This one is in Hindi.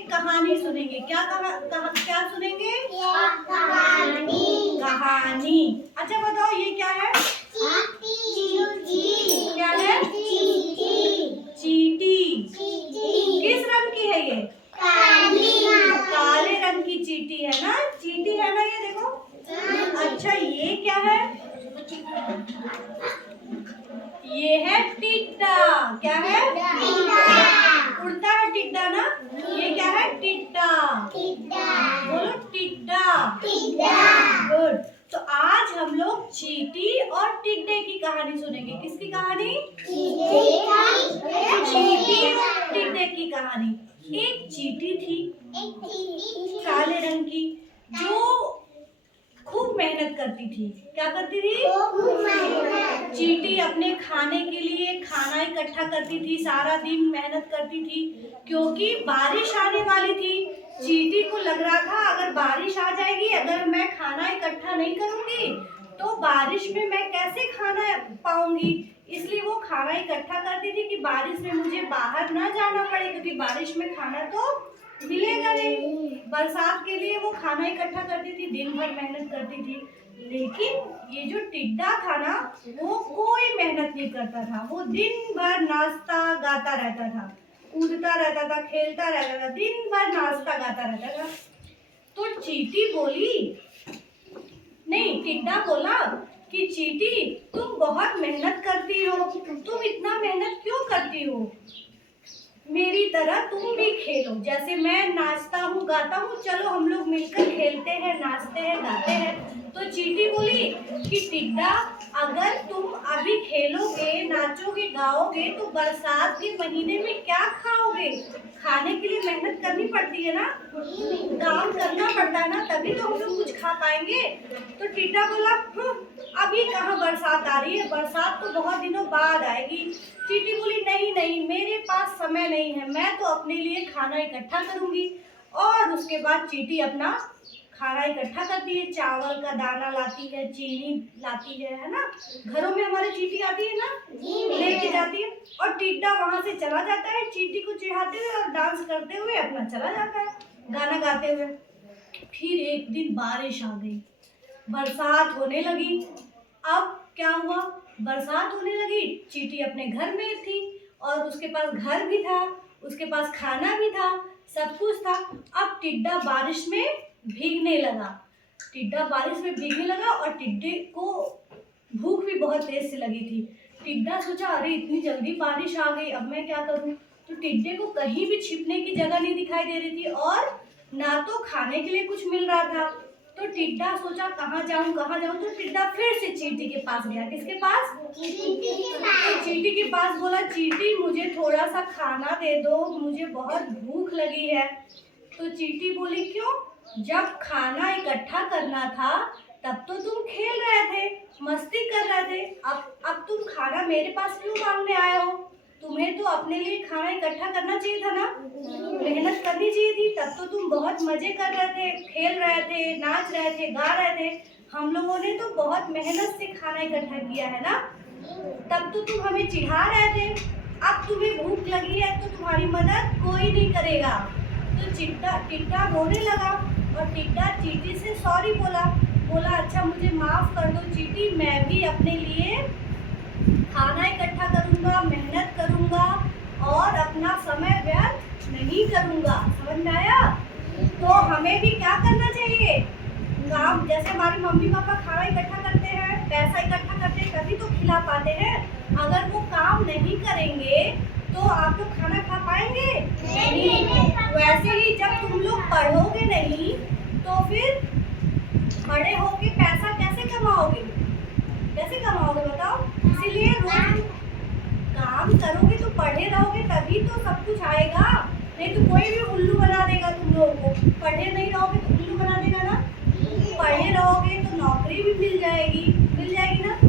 एक कहानी सुनेंगे। क्या क्या सुनेंगे? कहानी। अच्छा बताओ ये क्या है? क्या है? चींटी। किस रंग की है ये? काले रंग की चींटी है ना। चींटी है ना ये, देखो। अच्छा ये क्या है? ये है टिड्डा। क्या है? उड़ता है टिड्डा ना। ये क्या है? टिड्डा। बोलो टिड्डा। गुड। तो आज हम लोग चींटी और टिड्डे की कहानी सुनेंगे। किसकी कहानी? चींटी और टिड्डे की कहानी। एक चींटी थी काले रंग की, जो खूब मेहनत करती थी। क्या करती थी? चींटी अपने खाने के लिए खाना इकट्ठा करती थी, सारा दिन मेहनत करती थी, क्योंकि बारिश आने वाली थी। चींटी को लग रहा था अगर बारिश आ जाएगी, अगर मैं खाना इकट्ठा नहीं करूंगी तो बारिश में मैं कैसे खाना पाऊंगी। इसलिए वो खाना इकट्ठा करती थी कि बारिश में मुझे बाहर ना जाना पड़े, क्योंकि बारिश में खाना तो मिलेगा नहीं। बरसात के लिए वो खाना इकट्ठा करती थी, दिन भर मेहनत करती थी। लेकिन ये जो टिड्डा था ना, वो कोई मेहनत नहीं करता था। वो दिन भर नाचता गाता रहता था, कूदता रहता था, खेलता रहता था, दिन भर नाचता गाता रहता था। तो चींटी बोली, नहीं टिड्डा बोला कि चींटी तुम बहुत मेहनत करती हो, तुम इतना मेहनत क्यों करती हो? मेरी तरह तुम भी खेलो, जैसे मैं नाचता हूँ गाता हूँ, चलो हम लोग मिलकर खेलते हैं, नाचते हैं, गाते हैं। तो चींटी बोली कि टिड्डा अगर तुम अभी खेलोगे, नाचोगे, गाओगे तो बरसात के महीने में क्या खाओगे? खाने के लिए मेहनत करनी पड़ती है ना, काम करना पड़ता है ना, तभी तो हम लोग कुछ खा पाएंगे। तो टिड्डा बोला अभी कहाँ बरसात आ रही है, बरसात तो बहुत दिनों बाद आएगी। चींटी बोली नहीं नहीं, मेरे पास समय नहीं है, मैं तो अपने लिए खाना इकट्ठा करूंगी। और उसके बाद चींटी अपना खाना इकट्ठा करती है, चावल का दाना लाती है, चीनी लाती है ना। घरों में हमारे चींटी आती है ना, लेके जाती है। और टिड्डा वहां से चला जाता है चींटी को चिढ़ाते हुए और डांस करते हुए अपना चला जाता है, गाना गाते हुए। फिर एक दिन बारिश आ गई, बरसात होने लगी। अब क्या हुआ? बरसात होने लगी, चींटी अपने घर में थी और उसके पास घर भी था, उसके पास खाना भी था, सब कुछ था। अब टिड्डा बारिश में भीगने लगा। टिड्डा बारिश में भीगने लगा और टिड्डे को भूख भी बहुत तेज से लगी थी। टिड्डा सोचा अरे इतनी जल्दी बारिश आ गई, अब मैं क्या करूं? तो टिड्डे को कहीं भी छिपने की जगह नहीं दिखाई दे रही थी और ना तो खाने के लिए कुछ मिल रहा था। तो टिड्डा सोचा कहाँ जाऊं कहाँ जाऊं। तो टिड्डा फिर से चींटी के पास गया। किसके पास? चींटी के पास बोला चींटी मुझे थोड़ा सा खाना दे दो, मुझे बहुत भूख लगी है। तो चींटी बोली क्यों? जब खाना इकट्ठा करना था तब तो तुम खेल रहे थे, मस्ती कर रहे थे, अब तुम खाना मेरे पास क्यों मांगने आए हो? तुम्हें तो अपने लिए खाना इकट्ठा करना चाहिए था ना, मेहनत करनी चाहिए थी। तब तो तुम बहुत मजे कर रहे थे, खेल रहे थे, नाच रहे थे, गा रहे थे। हम लोगों ने तो बहुत मेहनत से खाना इकट्ठा किया है ना, तब तो तुम हमें चिढ़ा रहे थे। अब तुम्हें भूख लगी है तो तुम्हारी मदद कोई नहीं करेगा। तो टिड्डा रोने लगा और टिड्डा चींटी से सॉरी बोला अच्छा मुझे माफ कर दो चींटी, मैं भी अपने लिए खाना इकट्ठा करूंगा, मेहनत करूंगा और अपना समय व्यर्थ नहीं करूंगा। समझ में आया? तो हमें भी क्या करना चाहिए? काम, जैसे हमारे मम्मी पापा खाना इकट्ठा करते हैं, पैसा इकट्ठा करते हैं, तभी तो खिला पाते हैं। अगर वो काम नहीं करेंगे तो आप लोग खाना खा पाएंगे नहीं। वैसे ही जब तुम लोग पढ़ोगे नहीं तो फिर बड़े होके पैसा कैसे कमाओगे? बताओ। इसीलिए रोज काम करोगे तो पढ़े रहोगे तभी तो सब कुछ आएगा, नहीं तो कोई भी उल्लू बना देगा तुम लोगों को। पढ़े नहीं रहोगे तो उल्लू बना देगा ना, पढ़े रहोगे तो नौकरी भी मिल जाएगी ना।